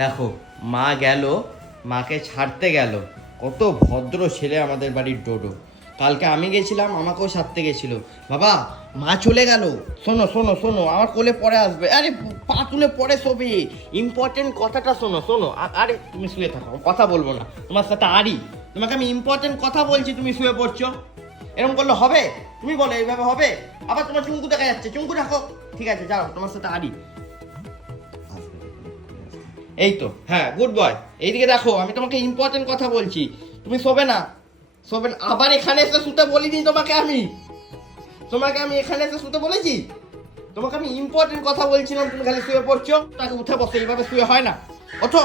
দেখো মা গেল, মাকে ছাড়তে গেল। কত ভদ্র ছেলে আমাদের বাড়ির ডোডো। কালকে আমি গেছিলাম, আমাকেও ছাড়তে গেছিল। বাবা মা চলে গেল, শোনো শোনো শোনো, আমার কোলে পরে আসবে। আরে পা তুলে পরে শোবে, ইম্পর্টেন্ট কথাটা শোনো শোনো। আরে তুমি শুয়ে থাকো, কথা বলবো না তোমার সাথে। আরি তোমাকে আমি ইম্পর্টেন্ট কথা বলছি, তুমি শুয়ে পড়ছো। এরকম করলে হবে? তুমি বলো এইভাবে হবে? আবার তোমার চুঙ্কু দেখা যাচ্ছে, চুঙ্কু রাখো। ঠিক আছে যাও, তোমার সাথে আরি। এই তো, হ্যাঁ গুড বয়। এইদিকে দেখো, আমি তোমাকে ইম্পর্টেন্ট কথা বলছি, তুমি শোবে না। শোবে না? আবার এখানে এসে শুতে বলিনি তোমাকে আমি। তোমাকে আমি এখানে এসে শুতে বলেছি? তোমাকে আমি ইম্পর্টেন্ট কথা বলছিলাম, তুমি খালি শুয়ে পড়ছো। তাকে উঠে বসে, এইভাবে শুয়ে হয় না। ওঠো।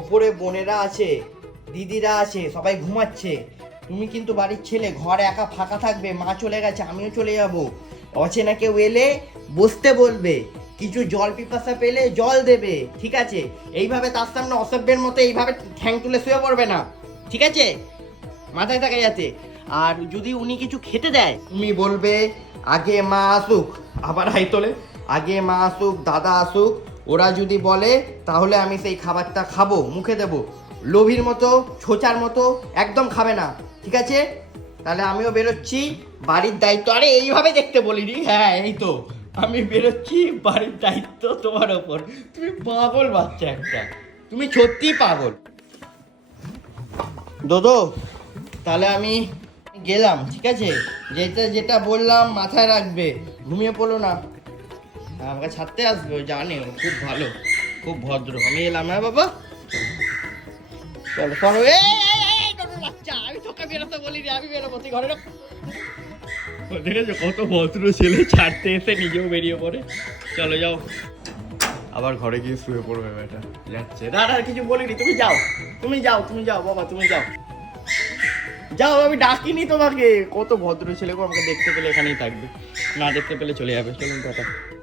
ওপরে বোনেরা আছে, দিদিরা আছে, সবাই ঘুমাচ্ছে। তুমি কিন্তু বাড়ির ছেলে, ঘর একা ফাঁকা থাকবে। মা চলে গেছে, আমিও চলে যাব। অচেনা কেউ এলে বসতে বলবে, কিছু জল পিপাসা পেলে জল দেবে, ঠিক আছে? এইভাবে তার সামনে অসভ্যের মতো এইভাবে ঠ্যাং তুলে শুয়ে পড়বে না, ঠিক আছে? মাথায় থাকে যাতে। আর যদি উনি কিছু খেতে দেয়, তুমি বলবে আগে মা আসুক। আবার হাই তোলে, আগে মা আসুক, দাদা আসুক। ওরা যদি বলে তাহলে আমি সেই খাবারটা খাবো, মুখে দেবো। লোভীর মতো, ছোচার মতো একদম খাবে না, ঠিক আছে? তাহলে আমিও বেরোচ্ছি, বাড়ির দায়িত্ব। আরে এইভাবে দেখতে বলিনি, হ্যাঁ এই তো আমি বেরোচ্ছি, বাড়ির দায়িত্ব তোমার ওপর। তুমি পাগল বাচ্চা একটা, তুমি সত্যিই পাগল। দোদো, তাহলে আমি গেলাম, ঠিক আছে? যেটা যেটা বললাম মাথায় রাখবে, ঘুমিয়ে পড়ো না। আমাকে ছাড়তে আসবে, ও জানে, ও খুব ভালো, খুব ভদ্র। আমি এলাম, হ্যাঁ বাবা? চলো চলো। আমি তোকে বেরোতে বলিনি, আমি বেরোবো, তুই ঘরে ঢোক। দেখেছো কত ভদ্র ছেলে, ছাড়তে এসে নিজেও বেরিয়ে পড়ে। চলো যাও, আবার ঘরে গিয়ে শুয়ে পড়বে বেটা। যাচ্ছে না, আর কিছু বলিনি, তুমি যাও, তুমি যাও, তুমি যাও বাবা, তুমি যাও। যাও, আমি ডাকিনি তোমাকে। কত ভদ্র ছেলে গো, আমাকে দেখতে পেলে এখানেই থাকবে, না দেখতে পেলে চলে যাবে। চলুন কথা।